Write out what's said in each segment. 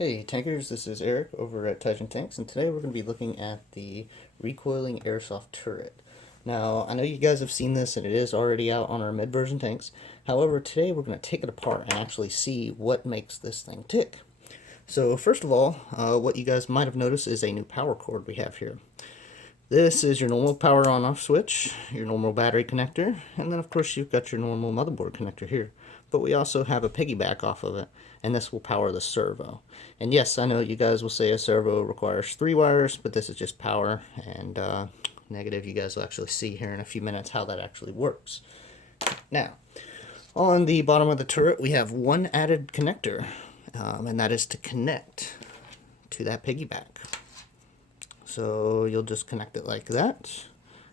Hey tankers, this is Eric over at Taigen Tanks, and today we're going to be looking at the recoiling airsoft turret. Now, I know you guys have seen this and it is already out on our mid-version tanks. However, today we're going to take it apart and actually see what makes this thing tick. So first of all, what you guys might have noticed is a new power cord we have here. This is your normal power on-off switch, your normal battery connector, and then of course you've got your normal motherboard connector here. But we also have a piggyback off of it, and this will power the servo. And yes, I know you guys will say a servo requires 3 wires, but this is just power, and negative you guys will actually see here in a few minutes how that actually works. Now, on the bottom of the turret we have one added connector, and that is to connect to that piggyback. So you'll just connect it like that,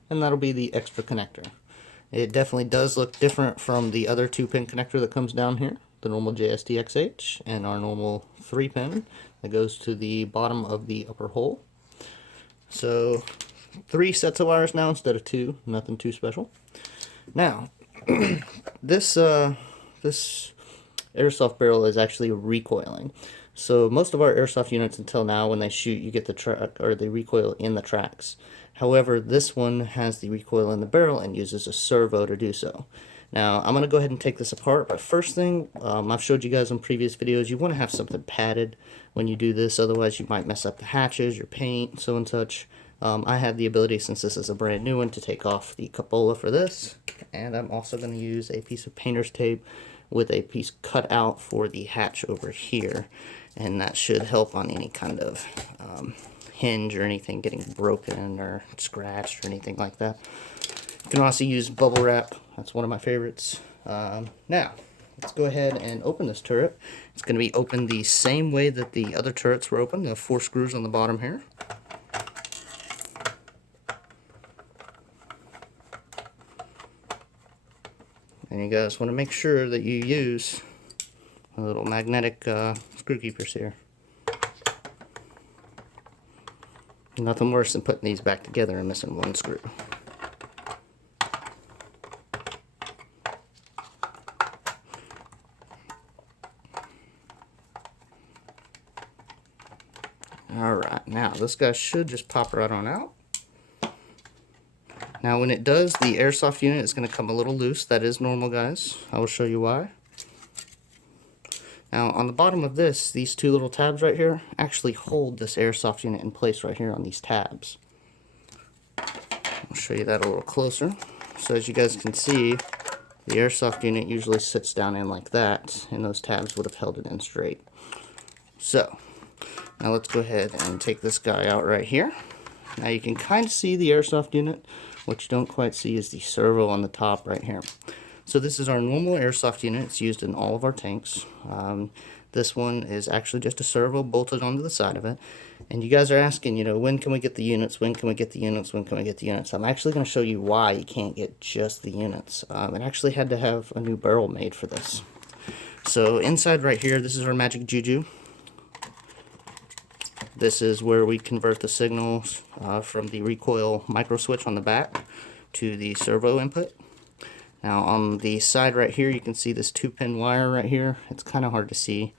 and that'll be the extra connector. It definitely does look different from the other 2-pin connector that comes down here, the normal JSTXH, and our normal 3-pin that goes to the bottom of the upper hole. So 3 sets of wires now instead of 2, nothing too special. Now, this airsoft barrel is actually recoiling. So most of our airsoft units until now, when they shoot, you get the track or the recoil in the tracks. However, this one has the recoil in the barrel and uses a servo to do so. Now, I'm going to go ahead and take this apart, but first thing, I've showed you guys in previous videos, you want to have something padded when you do this, otherwise you might mess up the hatches, your paint, so and such. I have the ability, since this is a brand new one, to take off the cupola for this, and I'm also going to use a piece of painter's tape with a piece cut out for the hatch over here, and that should help on any kind of hinge or anything getting broken or scratched or anything like that. You can also use bubble wrap. That's one of my favorites. Now, let's go ahead and open this turret. It's going to be opened the same way that the other turrets were opened. There are 4 screws on the bottom here. And you guys want to make sure that you use a little magnetic screw keepers here. Nothing worse than putting these back together and missing one screw. Alright, now this guy should just pop right on out. Now when it does, the airsoft unit is going to come a little loose. That is normal, guys. I will show you why. Now on the bottom of this, these 2 little tabs right here actually hold this airsoft unit in place right here on these tabs. I'll show you that a little closer. So as you guys can see, the airsoft unit usually sits down in like that, and those tabs would have held it in straight. So now let's go ahead and take this guy out right here. Now you can kind of see the airsoft unit. What you don't quite see is the servo on the top right here. So this is our normal airsoft unit. It's used in all of our tanks. This one is actually just a servo bolted onto the side of it. And you guys are asking, when can we get the units? When can we get the units? When can we get the units? I'm actually going to show you why you can't get just the units. It actually had to have a new barrel made for this. So inside right here, this is our magic juju. This is where we convert the signals from the recoil micro switch on the back to the servo input. Now on the side right here, you can see this 2-pin wire right here. It's kind of hard to see.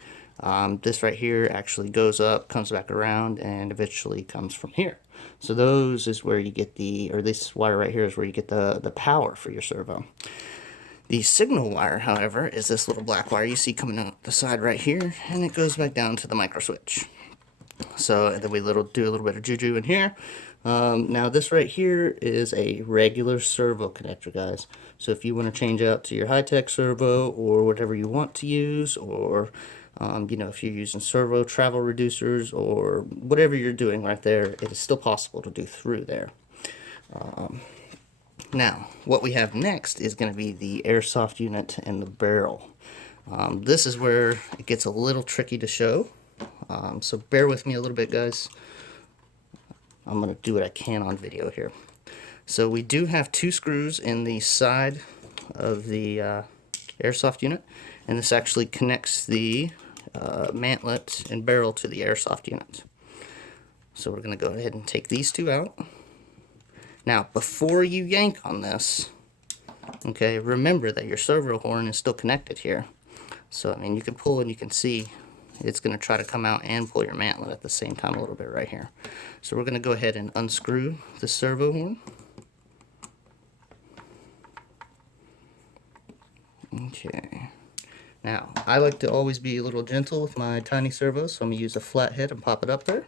This right here actually goes up, comes back around, and eventually comes from here. So those is where you get this wire right here is where you get the power for your servo. The signal wire, however, is this little black wire you see coming out the side right here, and it goes back down to the micro switch. So and then we do a little bit of juju in here. Now this right here is a regular servo connector, guys. So if you want to change out to your high-tech servo or whatever you want to use, or if you're using servo travel reducers or whatever you're doing right there, it is still possible to do through there. Now what we have next is going to be the airsoft unit and the barrel. This is where it gets a little tricky to show. So bear with me a little bit, guys. I'm going to do what I can on video here. So we do have 2 screws in the side of the airsoft unit, and this actually connects the mantlet and barrel to the airsoft unit. So we're going to go ahead and take these 2 out. Now before you yank on this, okay, remember that your servo horn is still connected here. So I mean, you can pull and you can see it's going to try to come out and pull your mantlet at the same time a little bit right here. So we're going to go ahead and unscrew the servo horn. Okay. Now, I like to always be a little gentle with my tiny servos, so I'm going to use a flat head and pop it up there.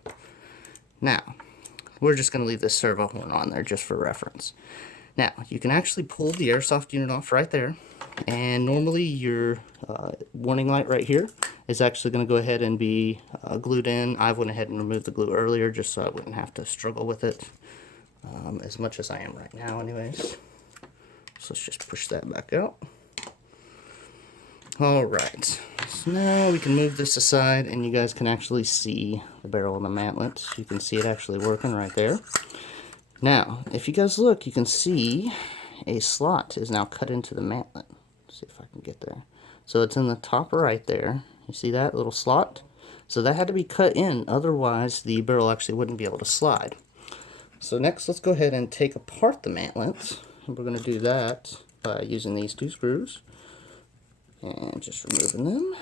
Now, we're just going to leave this servo horn on there just for reference. Now, you can actually pull the airsoft unit off right there, and normally your warning light right here is actually going to go ahead and be glued in. I went ahead and removed the glue earlier just so I wouldn't have to struggle with it as much as I am right now anyways. So let's just push that back out. Alright, so now we can move this aside and you guys can actually see the barrel and the mantlet. You can see it actually working right there. Now, if you guys look, you can see a slot is now cut into the mantlet. Let's see if I can get there. So it's in the top right there. You see that little slot? So that had to be cut in, otherwise the barrel actually wouldn't be able to slide. So next, let's go ahead and take apart the mantlet. And we're going to do that by using these two screws. And just removing them.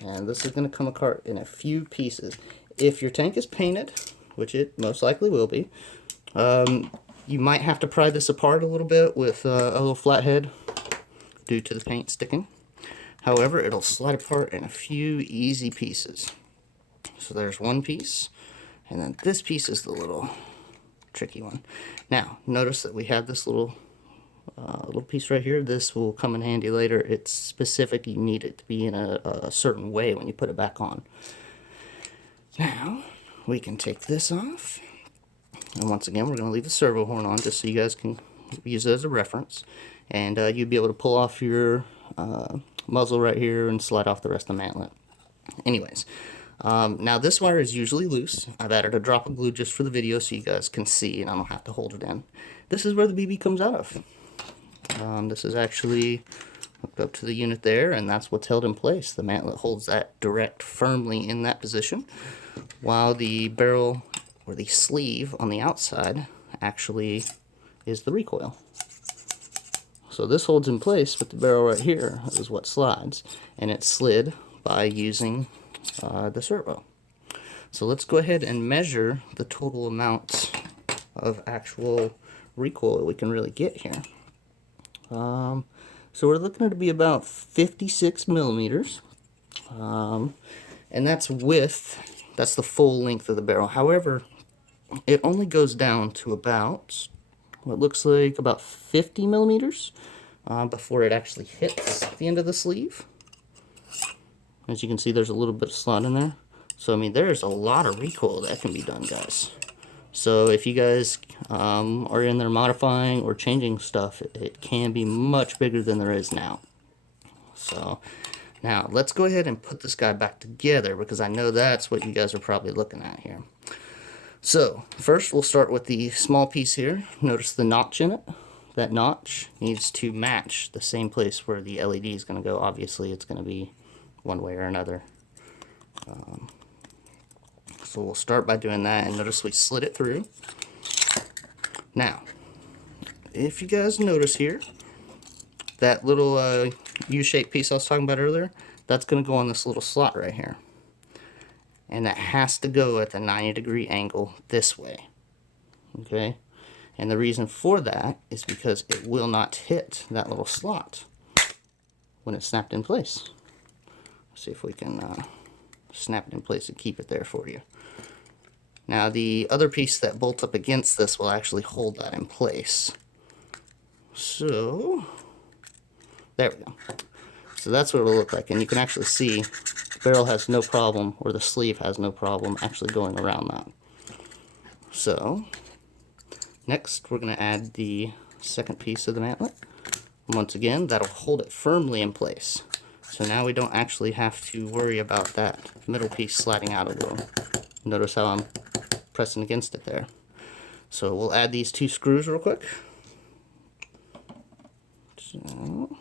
And this is going to come apart in a few pieces. If your tank is painted, which it most likely will be, you might have to pry this apart a little bit with a little flathead due to the paint sticking. However, it'll slide apart in a few easy pieces. So there's one piece, and then this piece is the little tricky one. Now, notice that we have this little piece right here. This will come in handy later. It's specific. You need it to be in a certain way when you put it back on. Now, we can take this off. And once again, we're going to leave the servo horn on just so you guys can use it as a reference. And you'll be able to pull off your muzzle right here and slide off the rest of the mantlet. Anyways, now this wire is usually loose. I've added a drop of glue just for the video so you guys can see and I don't have to hold it in. This is where the BB comes out of. This is actually hooked up to the unit there, and that's what's held in place. The mantlet holds that direct firmly in that position, while the barrel or the sleeve on the outside actually is the recoil. So this holds in place, but the barrel right here is what slides, and it's slid by using the servo. So let's go ahead and measure the total amount of actual recoil we can really get here. So we're looking to be about 56 millimeters, and that's the full length of the barrel. However, it only goes down to about what looks like about 50 millimeters before it actually hits the end of the sleeve. As you can see, there's a little bit of slot in there. So I mean, there's a lot of recoil that can be done, guys. So if you guys are in there modifying or changing stuff, it can be much bigger than there is now. So now let's go ahead and put this guy back together, because I know that's what you guys are probably looking at here. So first we'll start with the small piece here. Notice the notch in it. That notch needs to match the same place where the LED is going to go. Obviously it's going to be one way or another. So we'll start by doing that, and notice we slid it through. Now, if you guys notice here, that little U-shaped piece I was talking about earlier, that's going to go on this little slot right here. And that has to go at the 90-degree angle this way. Okay? And the reason for that is because it will not hit that little slot when it's snapped in place. Let's see if we can snap it in place and keep it there for you. Now the other piece that bolts up against this will actually hold that in place. So there we go. So that's what it'll look like, and you can actually see the barrel has no problem, or the sleeve has no problem actually going around that. So next we're going to add the second piece of the mantlet. Once again, that'll hold it firmly in place. So now we don't actually have to worry about that middle piece sliding out a little. Notice how I'm pressing against it there. So we'll add these two screws real quick. So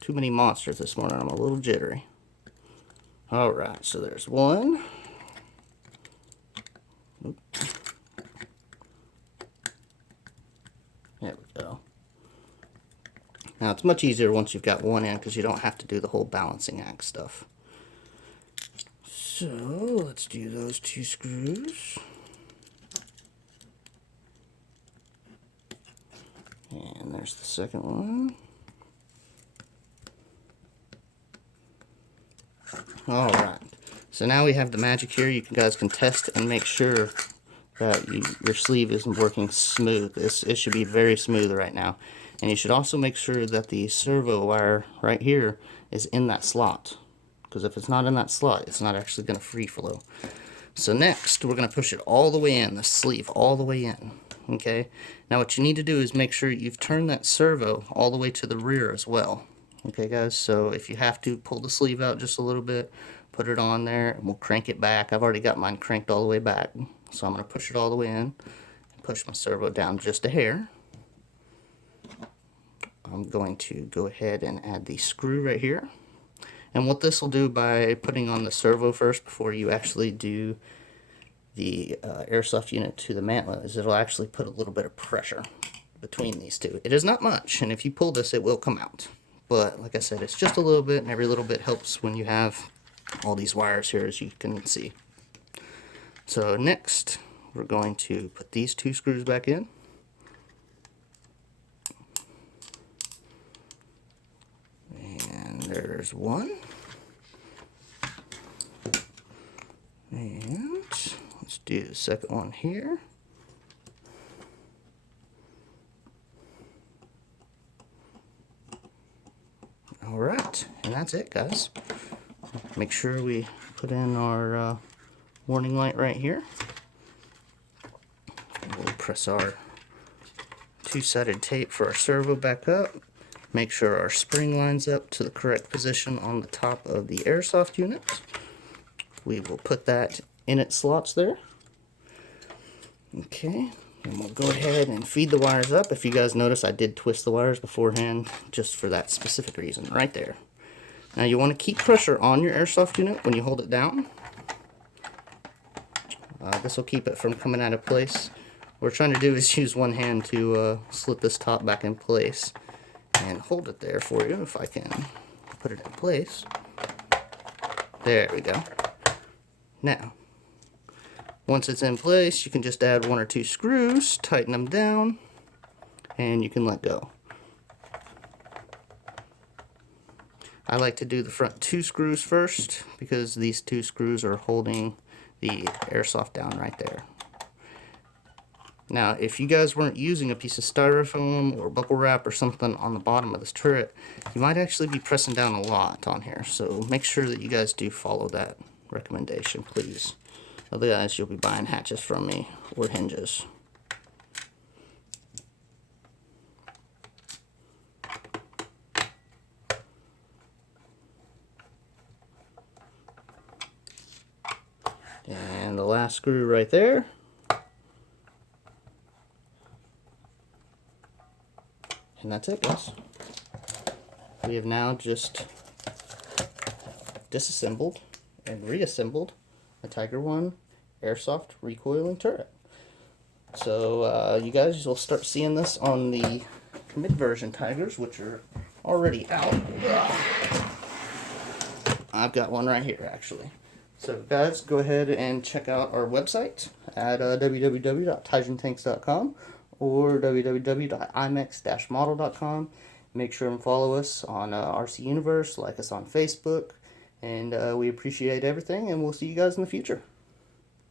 too many monsters this morning. I'm a little jittery. Alright, so there's one. Oops. Now it's much easier once you've got one in because you don't have to do the whole balancing act stuff. So let's do those 2 screws. And there's the second one. Alright, so now we have the magic here. You guys can test and make sure that your sleeve isn't working smooth. It should be very smooth right now. And you should also make sure that the servo wire right here is in that slot. Because if it's not in that slot, it's not actually going to free flow. So next, we're going to push it all the way in, the sleeve all the way in. Okay, now what you need to do is make sure you've turned that servo all the way to the rear as well. Okay guys, so if you have to, pull the sleeve out just a little bit, put it on there, and we'll crank it back. I've already got mine cranked all the way back, so I'm going to push it all the way in, and push my servo down just a hair. I'm going to go ahead and add the screw right here. And what this will do by putting on the servo first before you actually do the airsoft unit to the mantlet is it'll actually put a little bit of pressure between these two. It is not much, and if you pull this, it will come out. But like I said, it's just a little bit, and every little bit helps when you have all these wires here, as you can see. So next, we're going to put these 2 screws back in. And there's one. And let's do the second one here. Alright, and that's it, guys. Make sure we put in our warning light right here. We'll press our 2-sided tape for our servo back up. Make sure our spring lines up to the correct position on the top of the airsoft unit. We will put that in its slots there. Okay, and we'll go ahead and feed the wires up. If you guys notice, I did twist the wires beforehand just for that specific reason right there. Now you want to keep pressure on your airsoft unit when you hold it down. This will keep it from coming out of place. What we're trying to do is use one hand to slip this top back in place and hold it there for you if I can put it in place. There we go. Now, once it's in place, you can just add 1 or 2 screws, tighten them down, and you can let go. I like to do the front 2 screws first because these 2 screws are holding the airsoft down right there. Now, if you guys weren't using a piece of styrofoam or bubble wrap or something on the bottom of this turret, you might actually be pressing down a lot on here. So make sure that you guys do follow that recommendation, please. Otherwise, you'll be buying hatches from me or hinges. And the last screw right there. And that's it, guys. We have now just disassembled and reassembled a Tiger 1 Airsoft Recoiling turret. So you guys will start seeing this on the mid-version Tigers, which are already out. I've got one right here, actually. So guys, go ahead and check out our website at www.taigentanks.com or www.imex-model.com. Make sure and follow us on RC Universe, like us on Facebook, and we appreciate everything, and we'll see you guys in the future.